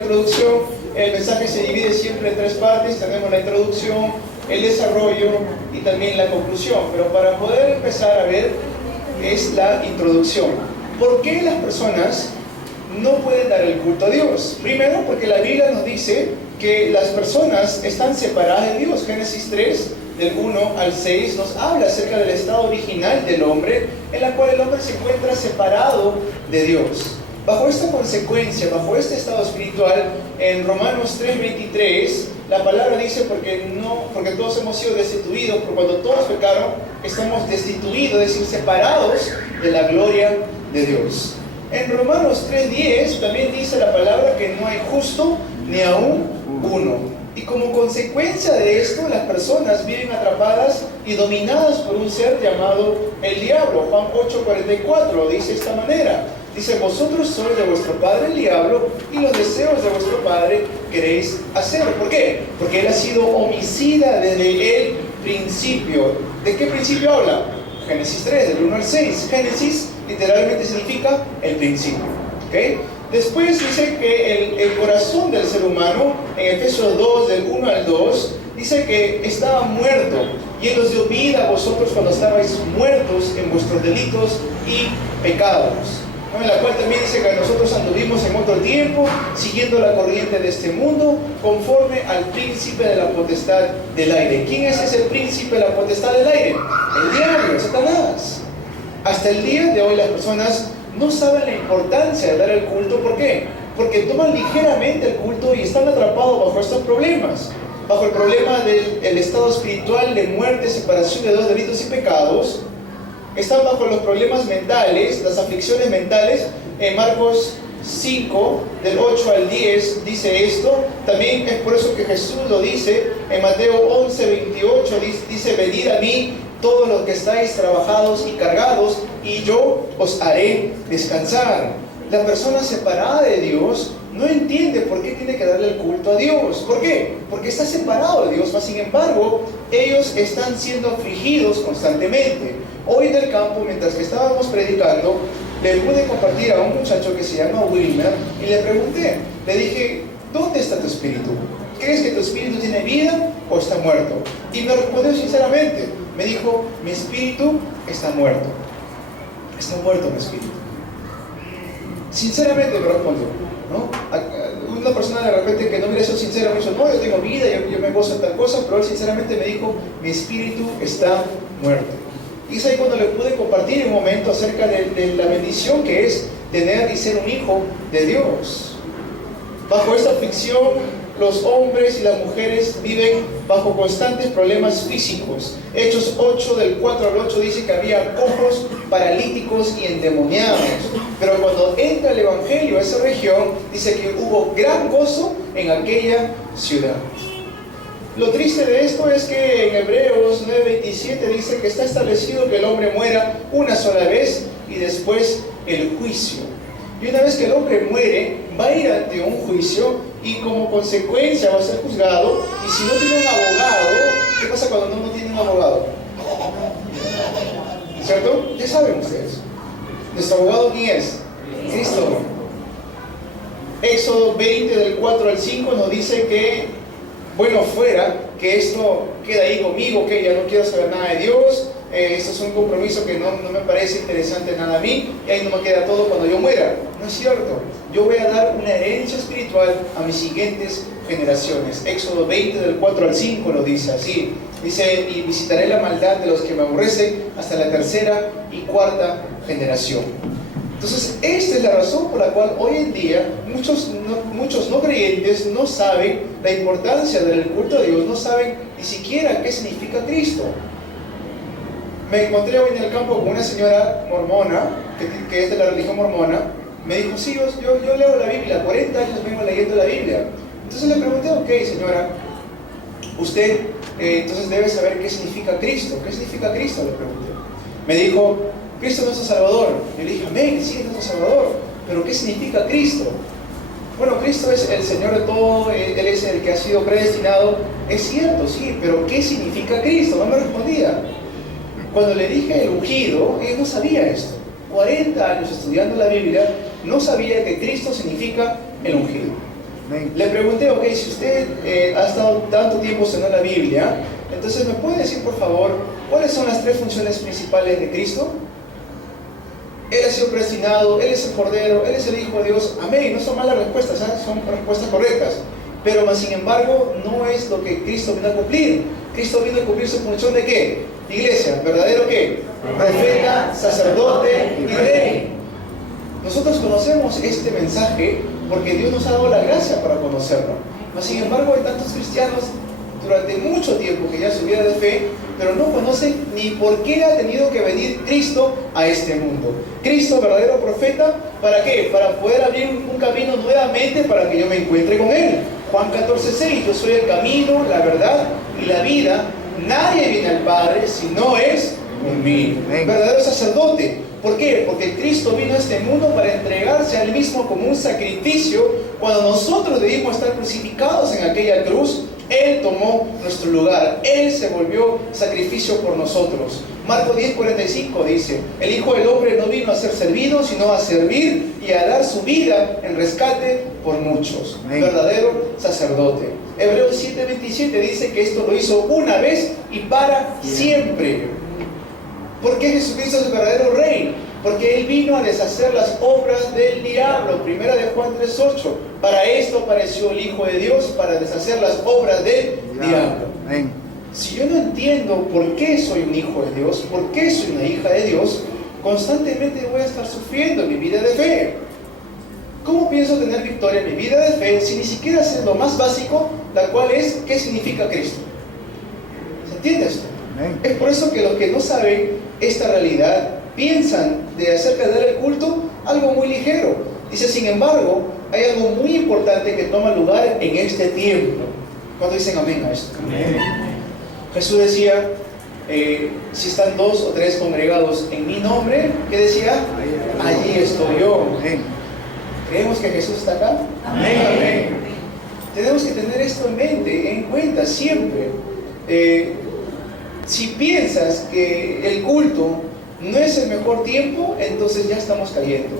Introducción. El mensaje se divide siempre en tres partes. Tenemos la introducción, el desarrollo y también la conclusión. Pero para poder empezar a ver es la introducción. ¿Por qué las personas no pueden dar el culto a Dios? Primero, porque la Biblia nos dice que las personas están separadas de Dios. Génesis 3, del 1 al 6, nos habla acerca del estado original del hombre, en la cual el hombre se encuentra separado de Dios. Bajo esta consecuencia, bajo este estado espiritual, en Romanos 3:23, la palabra dice porque todos hemos sido destituidos, por cuando todos pecaron, estamos destituidos, es decir, separados de la gloria de Dios. En Romanos 3:10 también dice la palabra que no hay justo ni aún uno. Y como consecuencia de esto, las personas viven atrapadas y dominadas por un ser llamado el diablo. Juan 8:44 dice de esta manera. Dice, vosotros sois de vuestro padre el diablo y los deseos de vuestro padre queréis hacer. ¿Por qué? Porque él ha sido homicida desde el principio. ¿De qué principio habla? Génesis 3, del 1 al 6. Génesis literalmente significa el principio. ¿Okay? Después dice que el corazón del ser humano, en Efesios 2, del 1 al 2, dice que estaba muerto. Y él os dio vida a vosotros cuando estabais muertos en vuestros delitos y pecados. En la cual también dice que nosotros anduvimos en otro tiempo, siguiendo la corriente de este mundo, conforme al príncipe de la potestad del aire. ¿Quién es ese príncipe de la potestad del aire? El diablo, Satanás. Hasta el día de hoy las personas no saben la importancia de dar el culto. ¿Por qué? Porque toman ligeramente el culto y están atrapados bajo estos problemas. Bajo el problema del estado espiritual de muerte, separación de dos delitos y pecados. Están bajo los problemas mentales, las aflicciones mentales. En Marcos 5, del 8 al 10, dice esto. También es por eso que Jesús lo dice. En Mateo 11, 28, dice, venid a mí todos los que estáis trabajados y cargados, y yo os haré descansar. La persona separada de Dios no entiende por qué tiene que darle el culto a Dios. ¿Por qué? Porque está separado de Dios, mas sin embargo, ellos están siendo afligidos constantemente. Hoy en el campo, mientras que estábamos predicando, le pude compartir a un muchacho que se llama Wilmer y le pregunté, le dije, ¿dónde está tu espíritu? ¿Crees que tu espíritu tiene vida o está muerto? Y me respondió sinceramente, me dijo, mi espíritu está muerto. Está muerto mi espíritu. Sinceramente me respondió, ¿no? Una persona de repente que no hubiera sido sincera me dijo, no, yo tengo vida, yo me gozo en tal cosa, pero él sinceramente me dijo, mi espíritu está muerto. Y es ahí cuando le pude compartir un momento acerca de la bendición que es tener y ser un hijo de Dios. Bajo esta aflicción, los hombres y las mujeres viven bajo constantes problemas físicos. Hechos 8, del 4 al 8, dice que había cojos, paralíticos y endemoniados. Pero cuando entra el Evangelio a esa región, dice que hubo gran gozo en aquella ciudad. Lo triste de esto es que en Hebreos 9:27 dice que está establecido que el hombre muera una sola vez y después el juicio. Y una vez que el hombre muere, va a ir ante un juicio y como consecuencia va a ser juzgado. Y si no tiene un abogado, ¿qué pasa cuando no tiene un abogado? ¿Cierto? Ya saben ustedes. ¿Nuestro abogado quién es? Cristo. Éxodo 20 del 4 al 5 nos dice que, bueno, fuera que esto queda ahí conmigo, que ya no quiero saber nada de Dios. Esto es un compromiso que no me parece interesante nada a mí, y ahí no me queda todo cuando yo muera. No es cierto. Yo voy a dar una herencia espiritual a mis siguientes generaciones. Éxodo 20 del 4 al 5 lo dice así. Dice, y visitaré la maldad de los que me aborrecen hasta la tercera y cuarta generación. Entonces, esta es la razón por la cual hoy en día muchos no creyentes no saben la importancia del culto a Dios, no saben ni siquiera qué significa Cristo. Me encontré hoy en el campo con una señora mormona, que es de la religión mormona. Me dijo, sí, yo leo la Biblia, 40 años vengo leyendo la Biblia. Entonces le pregunté, ok señora, usted entonces debe saber qué significa Cristo. ¿Qué significa Cristo? Le pregunté. Me dijo, Cristo es nuestro Salvador. Yo le dije, amén, sí, es nuestro Salvador. Pero ¿qué significa Cristo? Bueno, Cristo es el Señor de todo, Él es el que ha sido predestinado. Es cierto, sí, pero ¿qué significa Cristo? No me respondía. Cuando le dije el ungido, ella no sabía esto. 40 años estudiando la Biblia, no sabía que Cristo significa el ungido. Amén. Le pregunté, ok, si usted ha estado tanto tiempo estudiando la Biblia, entonces ¿me puede decir por favor cuáles son las tres funciones principales de Cristo? Él ha sido predestinado, Él es el Cordero, Él es el Hijo de Dios. Amén, no son malas respuestas, ¿eh? Son respuestas correctas. Pero más sin embargo, no es lo que Cristo vino a cumplir. Cristo vino a cumplir su función de ¿qué? Iglesia, ¿verdadero qué? Profeta, sacerdote y rey. Nosotros conocemos este mensaje porque Dios nos ha dado la gracia para conocerlo. Mas sin embargo, hay tantos cristianos durante mucho tiempo que ya su vida de fe, pero no conocen ni por qué ha tenido que venir Cristo a este mundo. Cristo, verdadero profeta, ¿para qué? Para poder abrir un camino nuevamente para que yo me encuentre con Él. Juan 14:6, yo soy el camino, la verdad y la vida. Nadie viene al Padre si no es conmigo. Verdadero sacerdote. ¿Por qué? Porque Cristo vino a este mundo para entregarse a Él mismo como un sacrificio. Cuando nosotros debimos estar crucificados en aquella cruz, Él tomó nuestro lugar. Él se volvió sacrificio por nosotros. Marcos 10:45 dice, el Hijo del Hombre no vino a ser servido, sino a servir y a dar su vida en rescate por muchos. Amén. Verdadero sacerdote. Hebreos 7:27 dice que esto lo hizo una vez y para siempre. ¿Por qué Jesucristo es el verdadero rey? Porque Él vino a deshacer las obras del diablo. Primera de Juan 3:8. Para esto apareció el Hijo de Dios, para deshacer las obras del diablo. Amén. Si yo no entiendo por qué soy un hijo de Dios, por qué soy una hija de Dios, constantemente voy a estar sufriendo en mi vida de fe. ¿Cómo pienso tener victoria en mi vida de fe si ni siquiera sé lo más básico, la cual es qué significa Cristo? ¿Se entiende esto? Amén. Es por eso que los que no saben esta realidad piensan de acerca de dar el culto algo muy ligero. Dice, sin embargo, hay algo muy importante que toma lugar en este tiempo. ¿Cuántos dicen amén a esto? Amén. Jesús decía, si están 2 o 3 congregados en mi nombre, ¿qué decía? Allí estoy yo. Amén. ¿Creemos que Jesús está acá? Amén. Amén. Tenemos que tener esto en mente, en cuenta siempre. Si piensas que el culto no es el mejor tiempo, entonces ya estamos cayendo.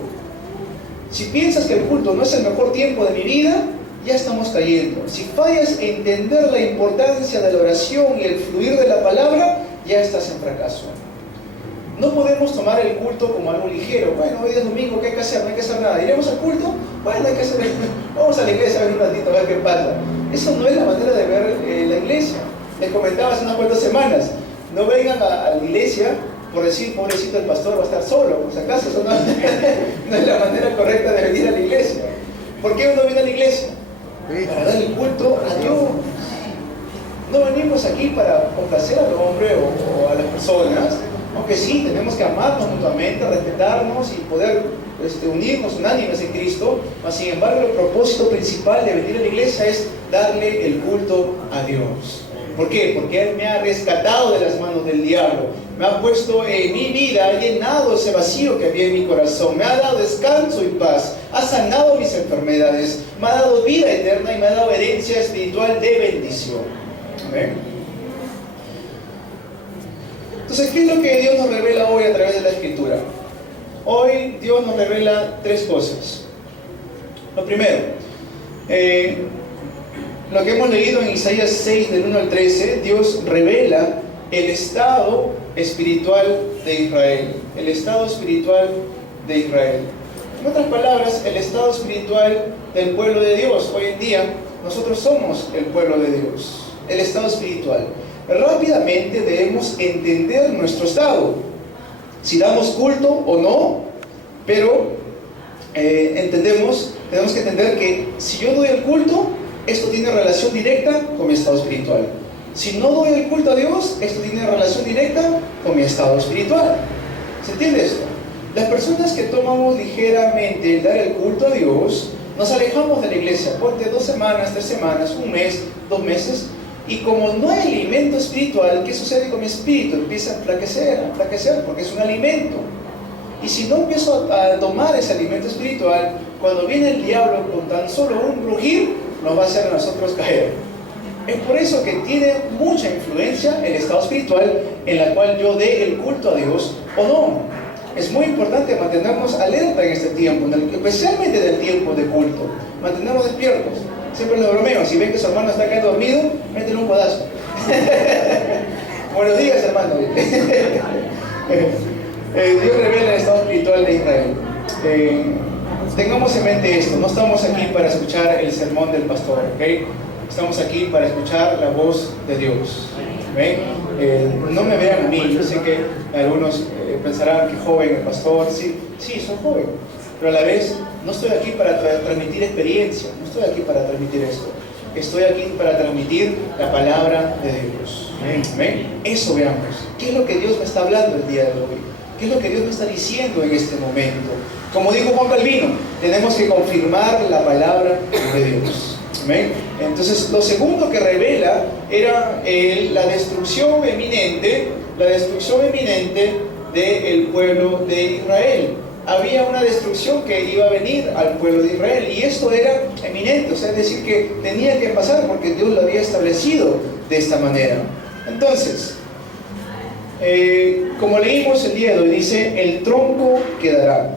Si piensas que el culto no es el mejor tiempo de mi vida, ya estamos cayendo. Si fallas en entender la importancia de la oración y el fluir de la palabra, ya estás en fracaso. No podemos tomar el culto como algo ligero. Bueno, hoy es domingo, ¿qué hay que hacer? No hay que hacer nada. ¿Iremos al culto? Bueno, hay que hacer. Vamos a la iglesia a ver un ratito, a ver qué pasa. Eso no es la manera de ver la iglesia. Les comentaba hace unas cuantas semanas, no vengan a la iglesia por decir, pobrecito el pastor va a estar solo, por si acaso. Eso no es la manera correcta de venir a la iglesia. ¿Por qué uno viene a la iglesia? Para dar el culto a Dios. No venimos aquí para complacer al hombre o a las personas, aunque sí, tenemos que amarnos mutuamente, respetarnos y poder unirnos unánimes en Cristo. Mas sin embargo, el propósito principal de venir a la iglesia es darle el culto a Dios. ¿Por qué? Porque Él me ha rescatado de las manos del diablo, me ha puesto en mi vida, ha llenado ese vacío que había en mi corazón, me ha dado descanso y paz, ha sanado mis enfermedades, me ha dado vida eterna y me ha dado herencia espiritual de bendición. ¿Amén? Entonces, ¿qué es lo que Dios nos revela hoy a través de la Escritura? Hoy Dios nos revela 3 cosas. Lo primero, lo que hemos leído en Isaías 6, del 1 al 13, Dios revela el estado espiritual de Israel. El estado espiritual de Israel. En otras palabras, el estado espiritual del pueblo de Dios. Hoy en día, nosotros somos el pueblo de Dios. El estado espiritual. Rápidamente debemos entender nuestro estado. Si damos culto o no, pero tenemos que entender que si yo doy el culto, esto tiene relación directa con mi estado espiritual. Si no doy el culto a Dios, esto tiene relación directa con mi estado espiritual. ¿Se entiende esto? Las personas que tomamos ligeramente el dar el culto a Dios, nos alejamos de la iglesia. Ponte 2 semanas, 3 semanas, 1 mes, 2 meses, y como no hay alimento espiritual, ¿qué sucede con mi espíritu? Empieza a enflaquecer, porque es un alimento. Y si no empiezo a tomar ese alimento espiritual, cuando viene el diablo con tan solo un rugir, nos va a hacer a nosotros caer. Es por eso que tiene mucha influencia el estado espiritual en la cual yo dé el culto a Dios o no. Es muy importante mantenernos alerta en este tiempo, especialmente en el tiempo de culto. Mantenernos despiertos. Siempre lo bromeo. Si ven que su hermano está acá dormido, métele un codazo. Buenos días, hermano. Dios revela el estado espiritual de Israel. Tengamos en mente esto. No estamos aquí para escuchar el sermón del pastor, ¿ok? Estamos aquí para escuchar la voz de Dios. No me vean a mí. Yo sé que algunos pensarán que joven el pastor. Sí, soy joven. Pero a la vez no estoy aquí para transmitir experiencia. No estoy aquí para transmitir esto. Estoy aquí para transmitir la palabra de Dios. ¿Amén? Eso veamos. ¿Qué es lo que Dios me está hablando el día de hoy? ¿Qué es lo que Dios me está diciendo en este momento? Como dijo Juan Calvino, tenemos que confirmar la palabra de Dios. ¿Amén? Entonces, lo segundo que revela era la destrucción eminente del pueblo de Israel. Había una destrucción que iba a venir al pueblo de Israel, y esto era eminente, o sea, es decir, que tenía que pasar porque Dios lo había establecido de esta manera. Entonces, como leímos el día de hoy, dice, el tronco quedará.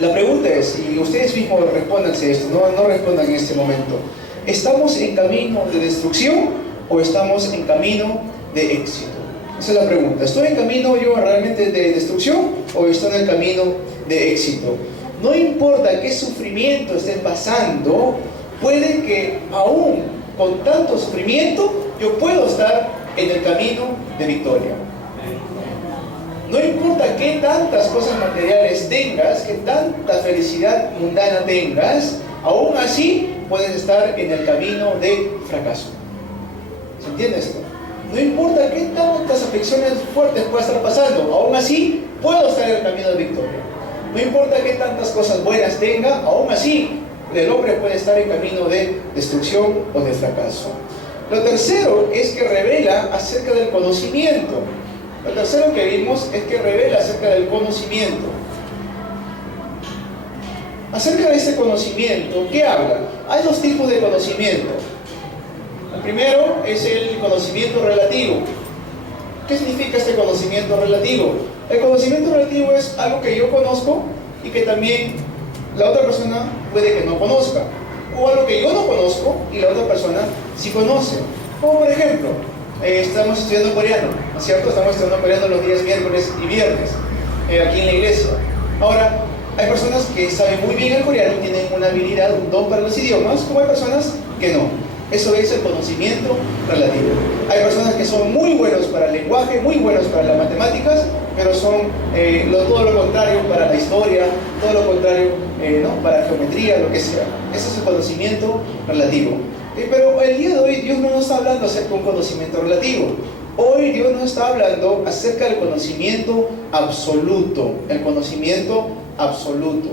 La pregunta es, y ustedes mismos respóndanse esto, no respondan en este momento: ¿estamos en camino de destrucción o estamos en camino de éxito? Esa es la pregunta. ¿Estoy en camino yo realmente de destrucción o estoy en el camino de éxito? No importa qué sufrimiento esté pasando, puede que aún con tanto sufrimiento yo puedo estar en el camino de victoria. No importa qué tantas cosas materiales tengas, qué tanta felicidad mundana tengas, aún así puedes estar en el camino de fracaso. ¿Se entiende esto? No importa qué tantas aflicciones fuertes pueda estar pasando, aún así puedo estar en el camino de victoria. No importa qué tantas cosas buenas tenga, aún así el hombre puede estar en camino de destrucción o de fracaso. Lo tercero es que revela acerca del conocimiento. Lo tercero que vimos es que revela acerca del conocimiento. Acerca de este conocimiento, ¿qué habla? Hay dos tipos de conocimiento. El primero es el conocimiento relativo. ¿Qué significa este conocimiento relativo? El conocimiento relativo es algo que yo conozco y que también la otra persona puede que no conozca, o algo que yo no conozco y la otra persona sí conoce. Como por ejemplo, estamos estudiando coreano, ¿no es cierto? Estamos estudiando coreano los días miércoles y viernes aquí en la iglesia. Ahora, hay personas que saben muy bien el coreano y tienen una habilidad, un don para los idiomas, como hay personas que no. Eso es el conocimiento relativo. Hay personas que son muy buenos para el lenguaje, muy buenos para las matemáticas, pero son todo lo contrario para la historia, todo lo contrario para la geometría, lo que sea. Ese es el conocimiento relativo. Pero el día de hoy Dios no nos está hablando acerca de un conocimiento relativo. Hoy Dios nos está hablando acerca del conocimiento absoluto. El conocimiento absoluto.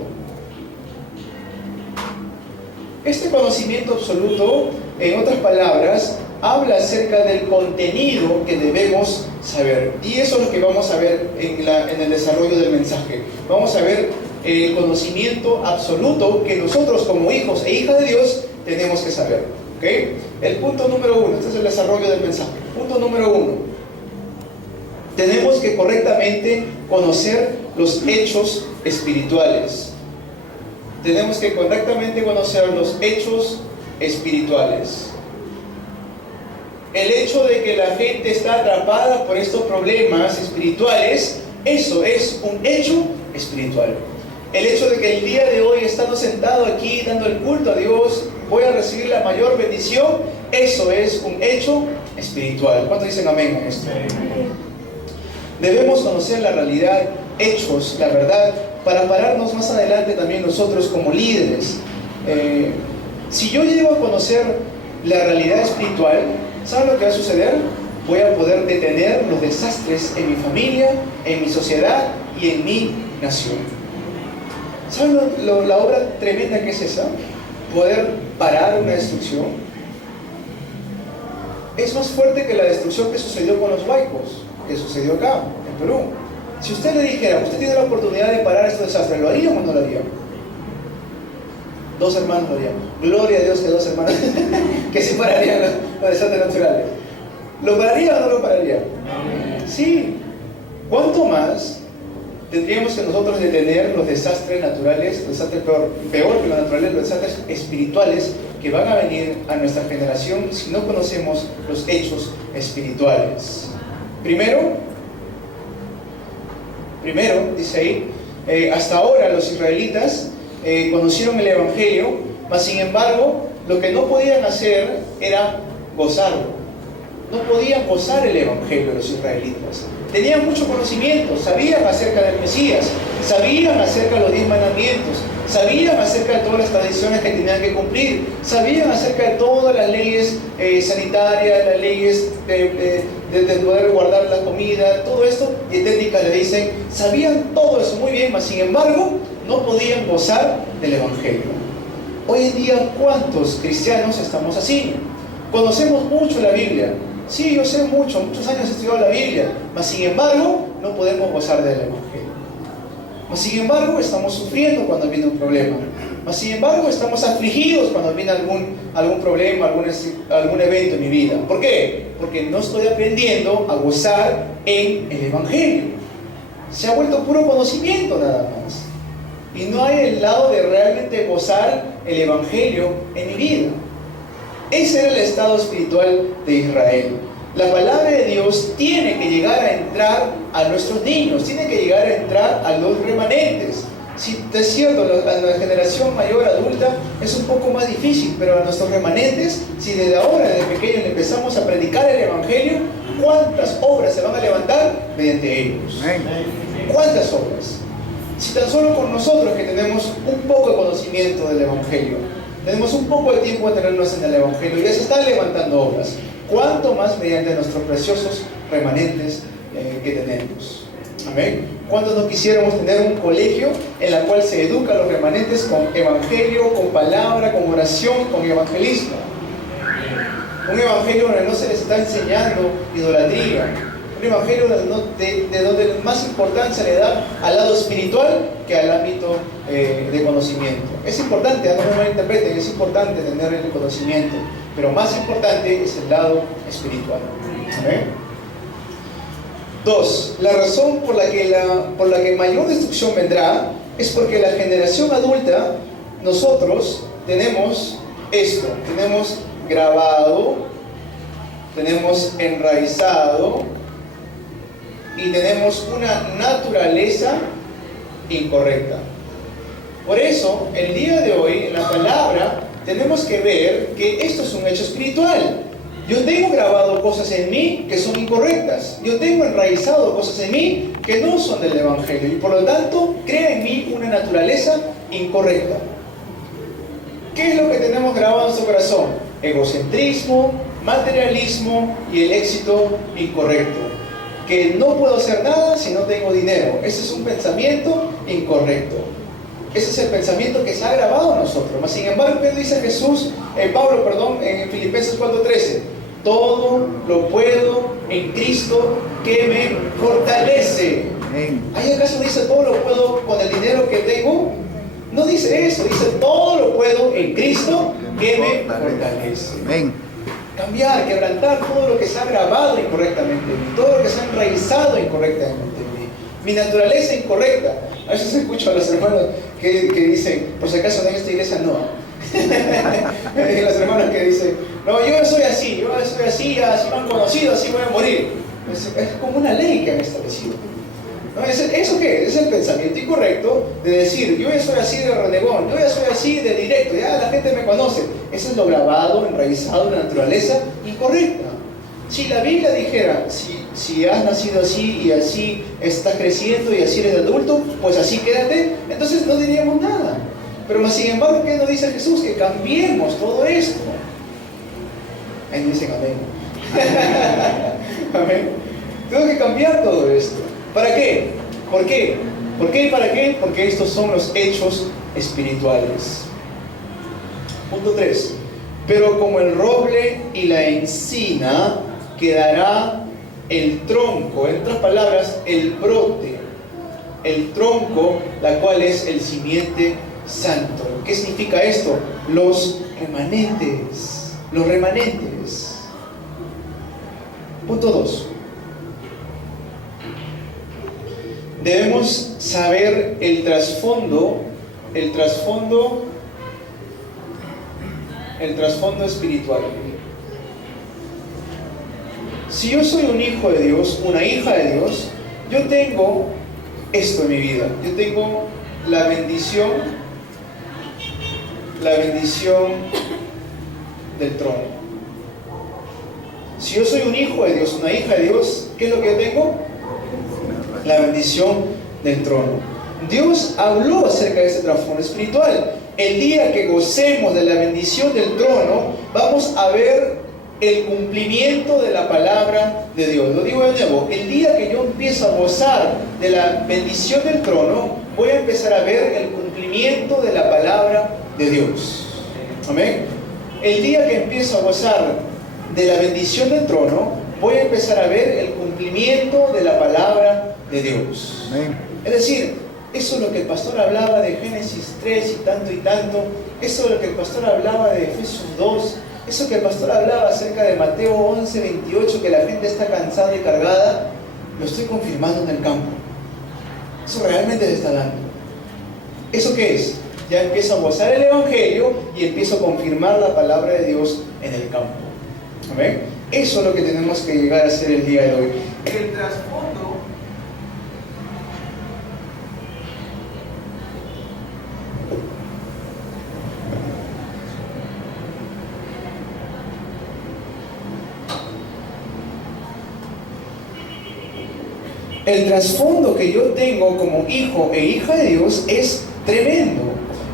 Este conocimiento absoluto, en otras palabras, habla acerca del contenido que debemos saber. Y eso es lo que vamos a ver en el desarrollo del mensaje. Vamos a ver el conocimiento absoluto que nosotros como hijos e hijas de Dios tenemos que saber. ¿Okay? El punto número 1, este es el desarrollo del mensaje. Punto número 1. Tenemos que correctamente conocer los hechos espirituales. Tenemos que correctamente conocer los hechos espirituales. El hecho de que la gente está atrapada por estos problemas espirituales, eso es un hecho espiritual. El hecho de que el día de hoy, estando sentado aquí dando el culto a Dios, voy a recibir la mayor bendición, eso es un hecho espiritual. ¿Cuántos dicen amén a esto? Debemos conocer la realidad, hechos, la verdad, para pararnos más adelante también nosotros como líderes. Si yo llego a conocer la realidad espiritual, ¿saben lo que va a suceder? Voy a poder detener los desastres en mi familia, en mi sociedad y en mi nación. ¿Saben la obra tremenda que es esa? Poder parar una destrucción. Es más fuerte que la destrucción que sucedió con los huaicos, que sucedió acá, en Perú. Si usted le dijera, usted tiene la oportunidad de parar estos desastres, ¿lo haría o no lo haría? 2 hermanos lo harían. Gloria a Dios que 2 hermanos que se pararían los desastres naturales. ¿Lo pararía o no lo pararía? Sí. ¿Cuánto más tendríamos que nosotros detener los desastres naturales, los desastres peor que los naturales, los desastres espirituales que van a venir a nuestra generación si no conocemos los hechos espirituales. Primero, dice ahí, hasta ahora los israelitas conocieron el Evangelio, mas sin embargo, lo que no podían hacer era gozarlo. No podían gozar el Evangelio los israelitas. Tenían mucho conocimiento, sabían acerca del Mesías, sabían acerca de los 10 mandamientos, sabían acerca de todas las tradiciones que tenían que cumplir, sabían acerca de todas las leyes sanitarias, las leyes de poder guardar la comida, todo esto, dietética le dicen, sabían todo eso muy bien, mas sin embargo, no podían gozar del Evangelio. Hoy en día, ¿cuántos cristianos estamos así? Conocemos mucho la Biblia. Sí, yo sé mucho, muchos años he estudiado la Biblia, mas sin embargo, no podemos gozar del Evangelio. Mas sin embargo, estamos sufriendo cuando viene un problema. Mas sin embargo, estamos afligidos cuando viene algún problema, algún evento en mi vida. ¿Por qué? Porque no estoy aprendiendo a gozar en el Evangelio. Se ha vuelto puro conocimiento nada más. Y no hay el lado de realmente gozar el Evangelio en mi vida. Ese era el estado espiritual de Israel. La palabra de Dios tiene que llegar a entrar a nuestros niños, tiene que llegar a entrar a los remanentes. Si es cierto, a la generación mayor, adulta, es un poco más difícil, pero a nuestros remanentes, si desde ahora, desde pequeños, empezamos a predicar el Evangelio, ¿cuántas obras se van a levantar mediante ellos? ¿Cuántas obras? Si tan solo con nosotros que tenemos un poco de conocimiento del Evangelio, tenemos un poco de tiempo a tenernos en el Evangelio, ya se están levantando obras. ¿Cuánto más mediante nuestros preciosos remanentes que tenemos? Amén. ¿Cuántos no quisiéramos tener un colegio en el cual se educa a los remanentes con evangelio, con palabra, con oración, con evangelismo? Un evangelio donde no se les está enseñando idolatría. Un evangelio de donde más importancia le da al lado espiritual que al ámbito de conocimiento. Es importante, no me malinterpreten, es importante tener el conocimiento, pero más importante es el lado espiritual. ¿Amén? 2. La razón por la que mayor destrucción vendrá es porque la generación adulta, nosotros tenemos esto, tenemos grabado, tenemos enraizado y tenemos una naturaleza incorrecta. Por eso, el día de hoy, en la palabra, tenemos que ver que esto es un hecho espiritual. Yo tengo grabado cosas en mí que son incorrectas. Yo tengo enraizado cosas en mí que no son del Evangelio. Y por lo tanto, crea en mí una naturaleza incorrecta. ¿Qué es lo que tenemos grabado en nuestro corazón? Egocentrismo, materialismo y el éxito incorrecto. Que no puedo hacer nada si no tengo dinero. Ese es un pensamiento incorrecto. Ese es el pensamiento que se ha grabado a nosotros. Mas, sin embargo, ¿qué dice Pablo, en Filipenses 4:13? Todo lo puedo en Cristo que me fortalece. ¿Ahí acaso dice todo lo puedo con el dinero que tengo? No dice eso, dice todo lo puedo en Cristo que me fortalece. Cambiar, quebrantar todo lo que se ha grabado incorrectamente en mí, todo lo que se ha enraizado incorrectamente en mí, mi naturaleza incorrecta. A veces escucho a los hermanos que dicen, por si acaso en esta iglesia no. Los hermanos que dicen, no, yo soy así, así me han conocido, así voy a morir. Es como una ley que han establecido. ¿No? ¿Eso qué es? Es el pensamiento incorrecto de decir, yo ya soy así de renegón, yo ya soy así de directo, ya la gente me conoce. Eso es lo grabado, enraizado en la naturaleza incorrecta. Si la Biblia dijera, si has nacido así y así estás creciendo y así eres adulto, pues así quédate, entonces no diríamos nada. Pero más sin embargo, ¿qué nos dice Jesús? Que cambiemos todo esto. Ahí me dicen amén. Amén. Tengo que cambiar todo esto. ¿Para qué? ¿Por qué? ¿Por qué y para qué? Porque estos son los hechos espirituales. Punto 3. Pero como el roble y la encina, quedará el tronco, en otras palabras, el brote, el tronco, la cual es el simiente santo. ¿Qué significa esto? Los remanentes. Los remanentes. Punto 2. debemos saber el trasfondo espiritual. Si yo soy un hijo de Dios, una hija de Dios, yo tengo esto en mi vida. Yo tengo la bendición del trono. Si yo soy un hijo de Dios, una hija de Dios, ¿qué es lo que yo tengo? La bendición del trono. Dios habló acerca de ese trasfondo espiritual. El día que gocemos de la bendición del trono, vamos a ver el cumplimiento de la palabra de Dios. Lo digo de nuevo, el día que yo empiezo a gozar de la bendición del trono, voy a empezar a ver el cumplimiento de la palabra de Dios. Amén. El día que empiezo a gozar de la bendición del trono, voy a empezar a ver el cumplimiento de la palabra de Dios. Amén. Es decir, eso es lo que el pastor hablaba de Génesis 3 y tanto, eso es lo que el pastor hablaba de Efesios 2, eso que el pastor hablaba acerca de Mateo 11, 28, que la gente está cansada y cargada, lo estoy confirmando en el campo. Eso realmente se está dando. ¿Eso qué es? Ya empiezo a gozar el Evangelio y empiezo a confirmar la palabra de Dios en el campo. ¿Amén? Eso es lo que tenemos que llegar a hacer el día de hoy. El trasfondo que yo tengo como hijo e hija de Dios es tremendo.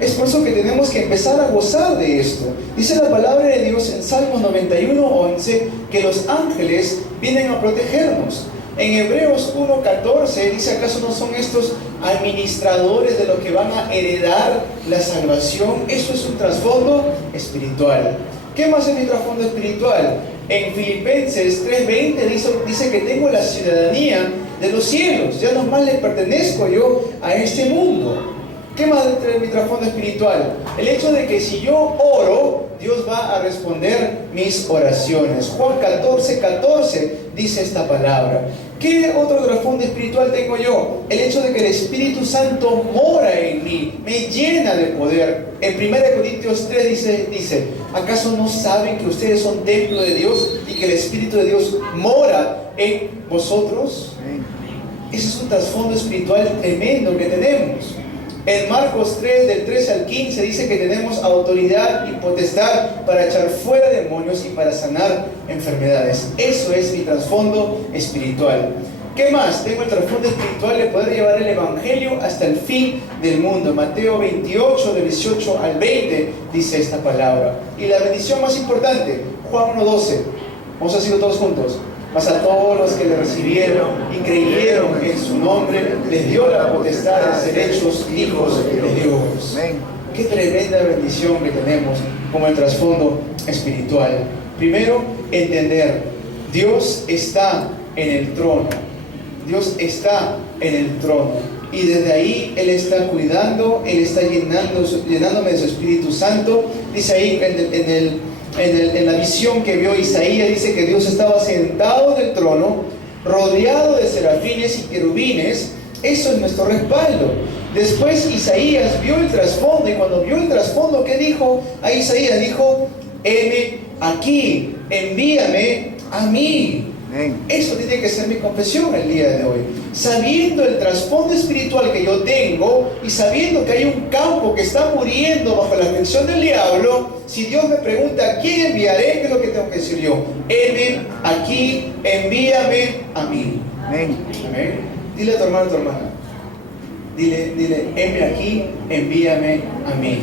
Es por eso que tenemos que empezar a gozar de esto. Dice la palabra de Dios en Salmos 91:11 que los ángeles vienen a protegernos. En Hebreos 1:14 dice: ¿acaso no son estos administradores de lo que van a heredar la salvación? Eso es un trasfondo espiritual. ¿Qué más es mi trasfondo espiritual? En Filipenses 3:20 dice que tengo la ciudadanía de los cielos. Ya no más le pertenezco yo a este mundo. ¿Qué más dentro de mi trasfondo espiritual? El hecho de que si yo oro, Dios va a responder mis oraciones. Juan 14:14 dice esta palabra. ¿Qué otro trasfondo espiritual tengo yo? El hecho de que el Espíritu Santo mora en mí, me llena de poder. En 1 Corintios 3 dice: ¿acaso no saben que ustedes son templo de Dios y que el Espíritu de Dios mora en vosotros? Ese es un trasfondo espiritual tremendo que tenemos. En Marcos 3, del 13 al 15, dice que tenemos autoridad y potestad para echar fuera demonios y para sanar enfermedades. Eso es mi trasfondo espiritual. ¿Qué más? Tengo el trasfondo espiritual de poder llevar el Evangelio hasta el fin del mundo. Mateo 28, del 18 al 20, dice esta palabra. Y la bendición más importante, Juan 1:12. Vamos a decirlo todos juntos. Mas a todos los que le recibieron y creyeron en su nombre, les dio la potestad de ser hechos hijos de Dios. Qué tremenda bendición que tenemos como el trasfondo espiritual. Primero, entender, Dios está en el trono. Dios está en el trono. Y desde ahí Él está cuidando, Él está llenándome de su Espíritu Santo. Dice ahí en la visión que vio Isaías, dice que Dios estaba sentado en el trono, rodeado de serafines y querubines. Eso es nuestro respaldo. Después Isaías vio el trasfondo, y cuando vio el trasfondo, ¿qué dijo a Isaías? Dijo: heme aquí, envíame a mí. Eso tiene que ser mi confesión el día de hoy. Sabiendo el trasfondo espiritual que yo tengo y sabiendo que hay un campo que está muriendo bajo la aflicción del diablo, si Dios me pregunta ¿a quién enviaré?, ¿qué es lo que tengo que decir yo? Heme aquí, envíame a mí. Amén. Amén. Dile a tu hermano, a tu hermana. Dile, heme aquí, envíame a mí.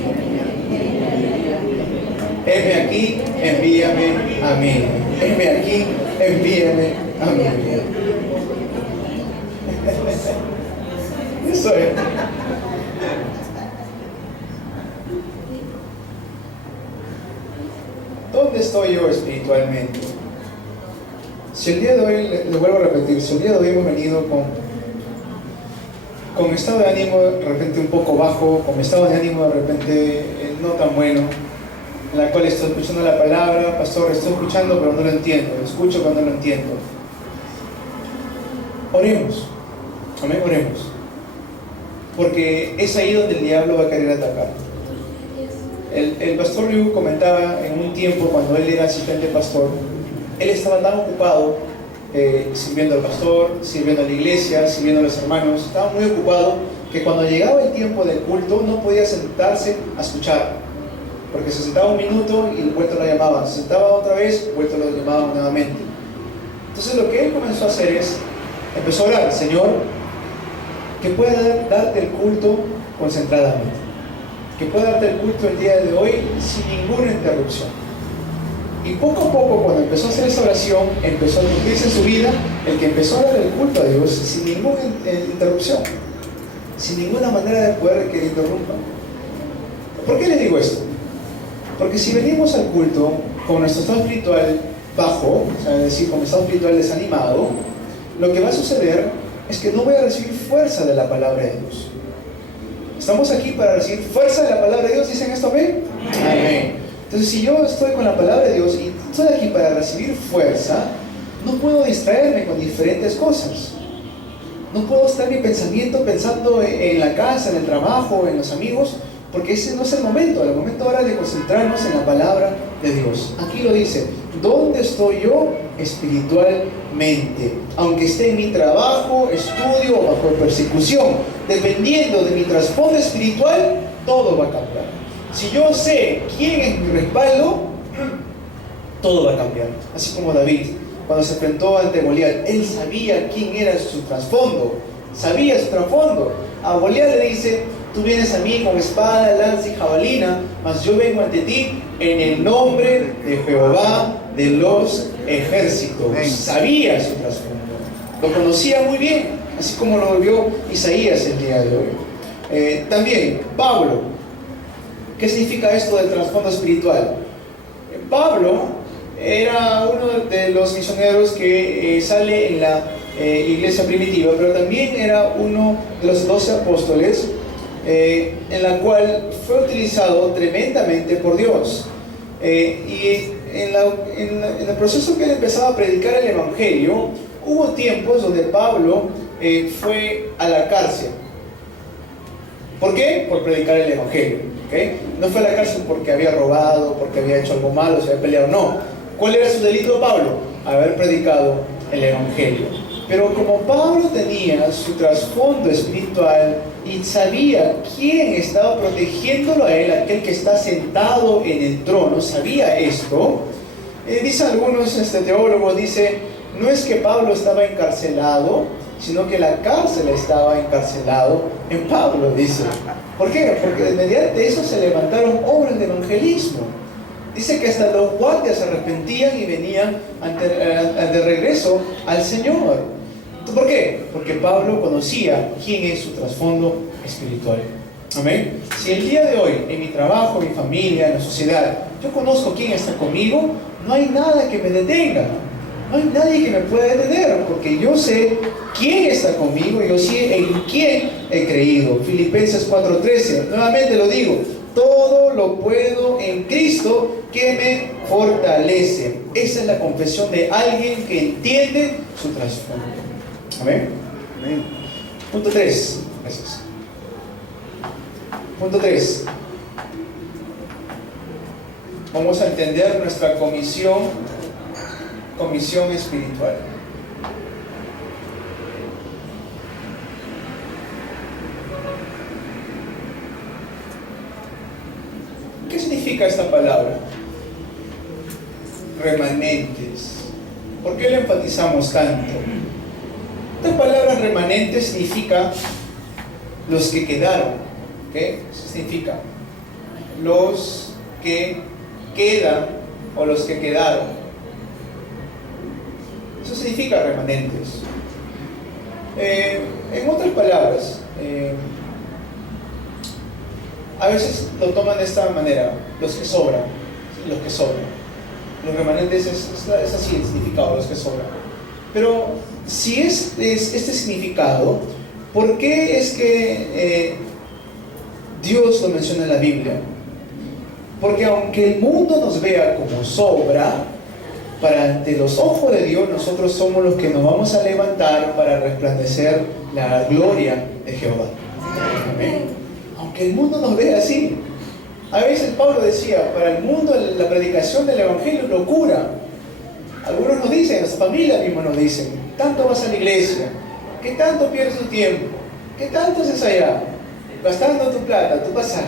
Heme aquí, envíame a mí. Heme aquí, envíame a mí. Eso es. ¿Dónde estoy yo espiritualmente? Si el día de hoy, le vuelvo a repetir, si el día de hoy hemos venido con estado de ánimo de repente un poco bajo, con estado de ánimo de repente no tan bueno, en la cual estoy escuchando la palabra, pastor, estoy escuchando pero no lo entiendo, lo escucho pero no lo entiendo. Oremos, amén, oremos. porque es ahí donde el diablo va a querer atacar. El pastor Liu comentaba en un tiempo, cuando él era asistente pastor, él estaba tan ocupado sirviendo al pastor, sirviendo a la iglesia, sirviendo a los hermanos, estaba muy ocupado que cuando llegaba el tiempo del culto no podía sentarse a escuchar, porque se sentaba un minuto y vuelto lo llamaban, se sentaba otra vez, vuelto lo llamaban nuevamente. Entonces lo que él comenzó a hacer es, empezó a orar: Señor, que pueda darte el culto concentradamente, que pueda darte el culto el día de hoy sin ninguna interrupción. Y poco a poco, cuando empezó a hacer esa oración, empezó a cumplirse en su vida el que empezó a dar el culto a Dios sin ninguna interrupción, sin ninguna manera de poder que le interrumpa. ¿Por qué le digo esto? Porque si venimos al culto con nuestro estado espiritual bajo, o sea, es decir, con estado espiritual desanimado, lo que va a suceder es que no voy a recibir fuerza de la palabra de Dios. Estamos aquí para recibir fuerza de la palabra de Dios. ¿Dicen esto amén? Amén. Entonces, si yo estoy con la palabra de Dios y estoy aquí para recibir fuerza, no puedo distraerme con diferentes cosas. No puedo estar mi pensamiento pensando en la casa, en el trabajo, en los amigos, porque ese no es el momento. El momento ahora de concentrarnos en la palabra de Dios. Aquí lo dice: ¿dónde estoy yo espiritualmente? Aunque esté en mi trabajo, estudio o bajo persecución, dependiendo de mi trasfondo espiritual, todo va a cambiar. Si yo sé quién es mi respaldo, todo va a cambiar. Así como David, cuando se enfrentó ante Goliat, él sabía quién era su trasfondo, sabía su trasfondo. A Goliat le dice: tú vienes a mí con espada, lanza y jabalina, mas yo vengo ante ti en el nombre de Jehová de los ejércitos. Sabía su trasfondo, lo conocía muy bien, así como lo vio Isaías el día de hoy. También Pablo. ¿Qué significa esto del trasfondo espiritual? Pablo era uno de los misioneros que sale en la iglesia primitiva, pero también era uno de los 12 apóstoles, en la cual fue utilizado tremendamente por Dios. Y en el proceso que él empezaba a predicar el evangelio, hubo tiempos donde Pablo fue a la cárcel. ¿Por qué? Por predicar el evangelio. ¿Okay? No fue a la cárcel porque había robado, porque había hecho algo malo, se había peleado, no. ¿Cuál era su delito de Pablo? Haber predicado el evangelio. Pero como Pablo tenía su trasfondo espiritual y sabía quién estaba protegiéndolo a él, aquel que está sentado en el trono, sabía esto. Dicen algunos teólogos, dice, no es que Pablo estaba encarcelado, sino que la cárcel estaba encarcelado en Pablo, dice. ¿Por qué? Porque mediante eso se levantaron obras de evangelismo. Dice que hasta los guardias se arrepentían y venían de regreso al Señor. ¿Por qué? Porque Pablo conocía quién es su trasfondo espiritual. Amén. Si el día de hoy, en mi trabajo, en mi familia, en la sociedad, yo conozco quién está conmigo, no hay nada que me detenga. No hay nadie que me pueda detener, porque yo sé quién está conmigo, yo sé en quién he creído. Filipenses 4:13, nuevamente lo digo: todo lo puedo en Cristo que me fortalece. Esa es la confesión de alguien que entiende su trasfondo. Amén. Amén. Punto 3. Gracias. Punto 3. Vamos a entender nuestra comisión espiritual. ¿Qué significa esta palabra? Remanentes. ¿Por qué le enfatizamos tanto? Esta palabra remanentes significa los que quedaron. ¿Qué significa? Los que quedan o los que quedaron. Eso significa remanentes. En otras palabras, a veces lo toman de esta manera: los que sobran, ¿sí? Los que sobran. Los remanentes es así el significado, los que sobran. Pero si es este significado, ¿por qué es que Dios lo menciona en la Biblia? Porque aunque el mundo nos vea como sobra, ante los ojos de Dios, nosotros somos los que nos vamos a levantar para resplandecer la gloria de Jehová. Amén. Aunque el mundo nos vea así. A veces Pablo decía, para el mundo la predicación del Evangelio es locura. Algunos nos dicen, nuestra familia misma nos dicen, tanto vas a la iglesia, ¿qué tanto pierdes tu tiempo? ¿Qué tanto haces allá? Gastando tu plata, tu pasaje,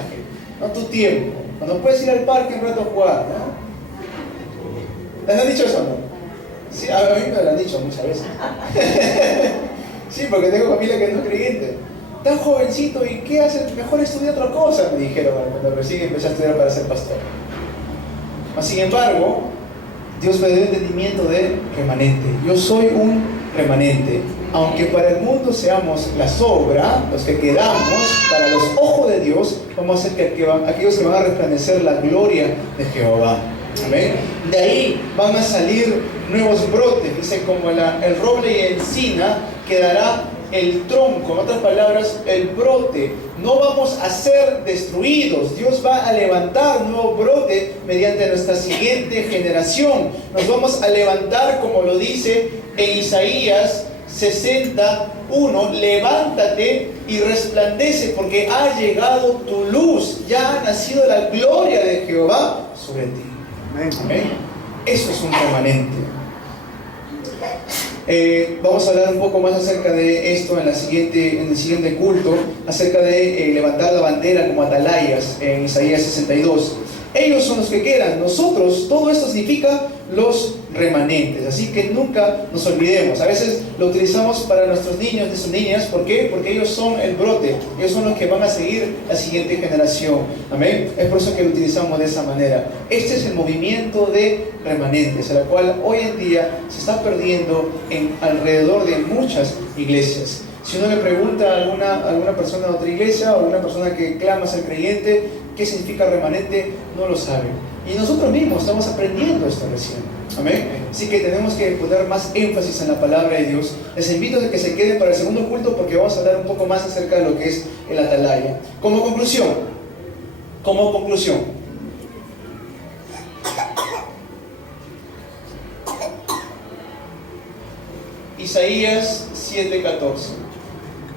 no tu tiempo. Cuando puedes ir al parque un rato a jugar, ¿no? ¿Les han dicho eso o no? Sí, a mí me lo han dicho muchas veces. Sí, porque tengo familia que no es creyente. Tan jovencito, ¿y qué haces? Mejor estudia otra cosa, me dijeron cuando recién empecé a estudiar para ser pastor. Mas, sin embargo, Dios me dio entendimiento de remanente. Yo soy un remanente. Aunque para el mundo seamos la sobra, los que quedamos, para los ojos de Dios, vamos a ser aquellos que van a resplandecer la gloria de Jehová. Amén. De ahí van a salir nuevos brotes. Dice, como el roble y encina, quedará el tronco. En otras palabras, el brote. No vamos a ser destruidos. Dios va a levantar un nuevo brote mediante nuestra siguiente generación. Nos vamos a levantar, como lo dice en Isaías 61, levántate y resplandece, porque ha llegado tu luz, ya ha nacido la gloria de Jehová sobre ti. Amén. Eso es un remanente. Vamos a hablar un poco más acerca de esto en el siguiente culto, acerca de levantar la bandera como atalayas en Isaías 62. Ellos son los que quedan. Nosotros, todo esto significa los remanentes. Así que nunca nos olvidemos. A veces lo utilizamos para nuestros niños y sus niñas. ¿Por qué? Porque ellos son el brote. Ellos son los que van a seguir la siguiente generación. Amén. Es por eso que lo utilizamos de esa manera. Este es el movimiento de remanentes, el cual hoy en día se está perdiendo alrededor de muchas iglesias. Si uno le pregunta a alguna persona de otra iglesia o a alguna persona que clama ser creyente, ¿qué significa remanente? No lo sabe. Y nosotros mismos estamos aprendiendo esto recién. Amén. Así que tenemos que poner más énfasis en la palabra de Dios. Les invito a que se queden para el segundo culto, porque vamos a hablar un poco más acerca de lo que es el atalaya. Como conclusión, Isaías 7:14.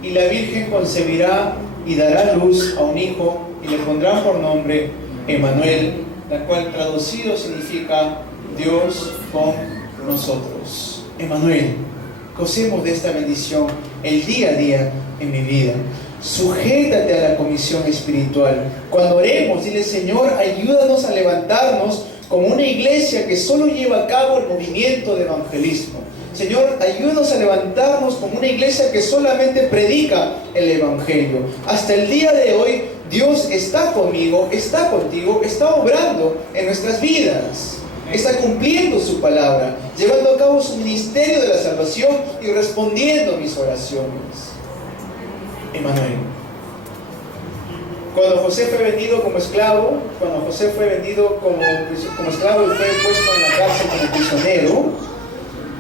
Y la Virgen concebirá y dará luz a un hijo, y le pondrán por nombre Emmanuel, la cual traducido significa Dios con nosotros. Emmanuel, gocemos de esta bendición el día a día en mi vida. Sujétate a la comisión espiritual. Cuando oremos, dile: Señor, ayúdanos a levantarnos como una iglesia que solo lleva a cabo el movimiento de evangelismo. Señor, ayúdanos a levantarnos como una iglesia que solamente predica el Evangelio. Hasta el día de hoy, Dios está conmigo, está contigo, está obrando en nuestras vidas. Está cumpliendo su palabra, llevando a cabo su ministerio de la salvación y respondiendo a mis oraciones. Emmanuel. Cuando José fue vendido como esclavo, como esclavo y fue puesto en la cárcel como prisionero,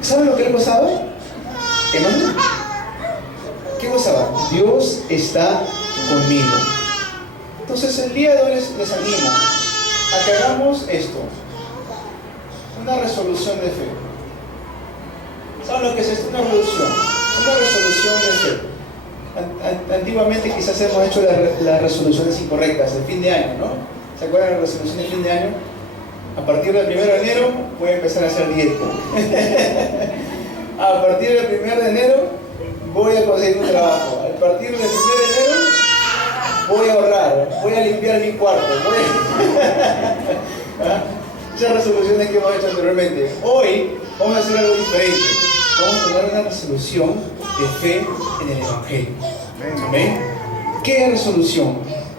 ¿saben lo que él gozaba? Emmanuel. ¿Qué gozaba? Dios está conmigo. Entonces el día de hoy les animo a que hagamos esto: una resolución de fe. ¿Saben lo que es esto? Una resolución de fe. Antiguamente quizás hemos hecho las resoluciones incorrectas del fin de año, ¿no? ¿Se acuerdan de la resolución de fin de año? A partir del 1 de enero voy a empezar a hacer dieta. A partir del 1 de enero voy a conseguir un trabajo. A partir del 1 de enero voy a ahorrar. Voy a limpiar mi cuarto. Esas resoluciones que hemos hecho anteriormente. Hoy vamos a hacer algo diferente. Vamos a tomar una resolución de fe en el Evangelio. ¿Amén? ¿Qué resolución?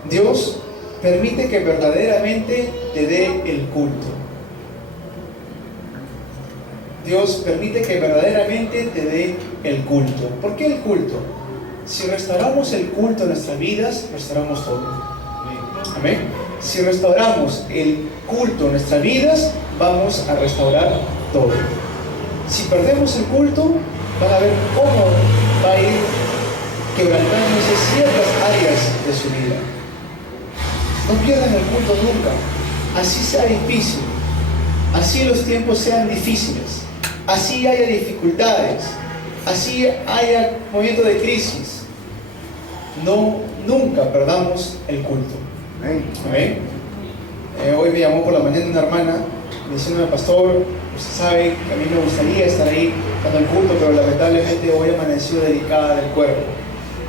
Dios permite que verdaderamente te dé el culto. Dios permite que verdaderamente te dé el culto. ¿Por qué el culto? Si restauramos el culto en nuestras vidas, restauramos todo. Amén. Si restauramos el culto en nuestras vidas, vamos a restaurar todo. Si perdemos el culto, van a ver cómo va a ir quebrantándose ciertas áreas de su vida. No pierdan el culto nunca, así sea difícil, así los tiempos sean difíciles, así haya dificultades, así haya momentos de crisis. No nunca perdamos el culto. Amén. Hoy me llamó por la mañana una hermana diciéndome: pastor, usted sabe que a mí me gustaría estar ahí dando el culto, pero lamentablemente hoy amaneció delicada del cuerpo,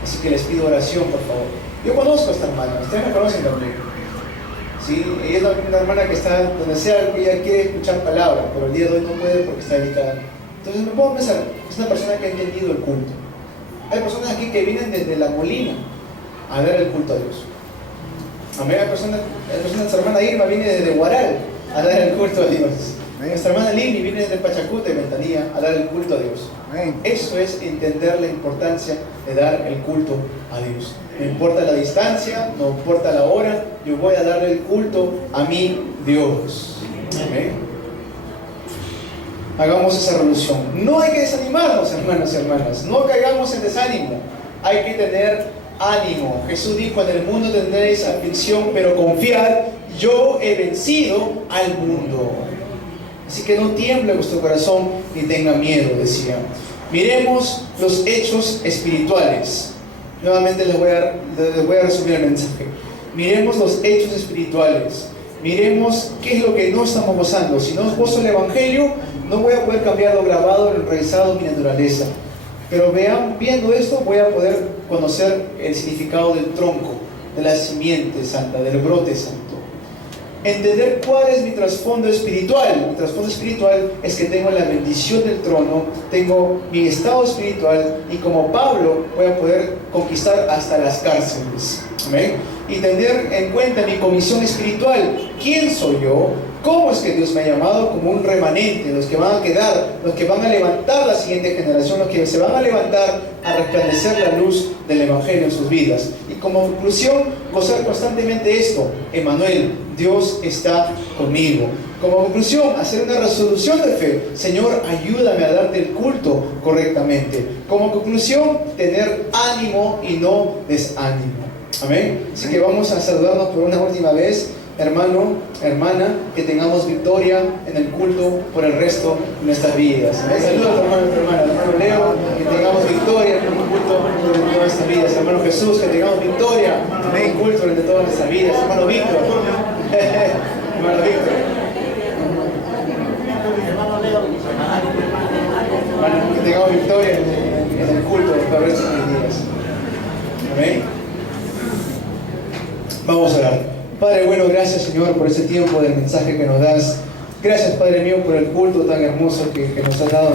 así que les pido oración, por favor. Yo conozco a esta hermana, ustedes me conocen también. Sí, ella es una hermana que está donde sea, que ella quiere escuchar palabras, pero el día de hoy no puede porque está delicada. Entonces me puedo pensar, es una persona que ha entendido el culto. Hay personas aquí que vienen desde La Molina a dar el culto a Dios. Amén. Hay personas, nuestra hermana Irma viene desde Huaral a dar el culto a Dios. Nuestra hermana Lili viene desde Pachacute, Ventanilla, a dar el culto a Dios. Eso es entender la importancia de dar el culto a Dios. No importa la distancia, no importa la hora, yo voy a darle el culto a mi Dios. Amén. Hagamos esa revolución. No hay que desanimarnos, hermanos y hermanas. No caigamos en desánimo. Hay que tener ánimo. Jesús dijo: en el mundo tendréis aflicción, pero confiad, yo he vencido al mundo. Así que no tiemble vuestro corazón ni tenga miedo, decía. Miremos los hechos espirituales. Nuevamente les voy a resumir el mensaje. Miremos los hechos espirituales. Miremos qué es lo que no estamos gozando. Si no gozo el Evangelio, no voy a poder cambiar lo grabado, lo enraizado en mi naturaleza. Pero viendo esto, voy a poder conocer el significado del tronco, de la simiente santa, del brote santo. Entender cuál es mi trasfondo espiritual. Mi trasfondo espiritual es que tengo la bendición del trono, tengo mi estado espiritual, y como Pablo voy a poder conquistar hasta las cárceles. ¿Amén? Y tener en cuenta mi comisión espiritual. ¿Quién soy yo? ¿Cómo es que Dios me ha llamado? Como un remanente, los que van a quedar, los que van a levantar la siguiente generación, los que se van a levantar a resplandecer la luz del Evangelio en sus vidas. Y como conclusión, gozar constantemente esto: Emmanuel, Dios está conmigo. Como conclusión, hacer una resolución de fe: Señor, ayúdame a darte el culto correctamente. Como conclusión, tener ánimo y no desánimo. Amén. Así que vamos a saludarnos por una última vez. Hermano, hermana, que tengamos victoria en el culto por el resto de nuestras vidas. Saludos, hermano, hermana, hermano Leo, que tengamos victoria en el culto durante todas nuestras vidas. Hermano Jesús, que tengamos victoria en el culto durante todas nuestras vidas. Hermano Víctor, hermano Víctor, hermano, que tengamos victoria en el culto por el resto de nuestras vidas. Amén. Vamos a orar. Padre bueno, gracias, Señor, por ese tiempo del mensaje que nos das. Gracias, Padre mío, por el culto tan hermoso que nos has dado.